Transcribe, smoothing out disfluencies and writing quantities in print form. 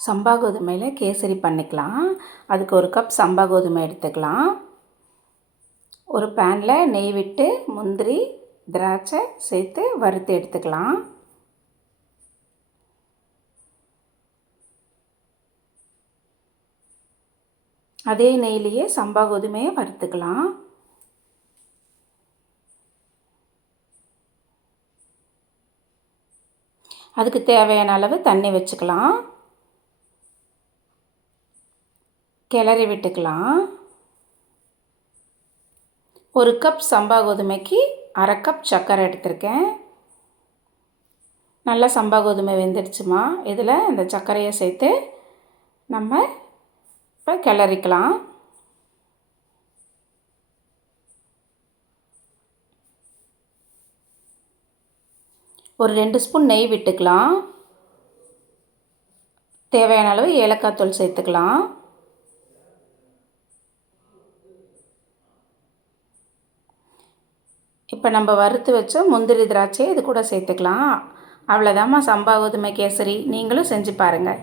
சம்பா கோதுமையில் கேசரி பண்ணிக்கலாம். அதுக்கு 1 கப் சம்பா கோதுமை எடுத்துக்கலாம். ஒரு பேனில் நெய் விட்டு முந்திரி, திராட்சை சேர்த்து வறுத்து எடுத்துக்கலாம். அதே நெய்லேயே சம்பா கோதுமையை வறுத்துக்கலாம். அதுக்கு தேவையான அளவு தண்ணி வச்சுக்கலாம். கிளறி விட்டுக்கலாம். 1 கப் சம்பா கோதுமைக்கு 1/2 கப் சர்க்கரை எடுத்திருக்கேன். நல்லா சம்பா கோதுமை வெந்துடுச்சுமா. இதில் இந்த சர்க்கரையை சேர்த்து நம்ம இப்போ கிளறிக்கலாம். ஒரு 2 ஸ்பூன் நெய் விட்டுக்கலாம். தேவையான அளவு ஏலக்காய் தூள் சேர்த்துக்கலாம். இப்போ நம்ம வறுத்து வச்ச முந்திரி திராட்சையை இது கூட சேர்த்துக்கலாம். அவ்வளோதாம்மா சம்பா கோதுமை கேசரி. நீங்களும் செஞ்சு பாருங்கள்.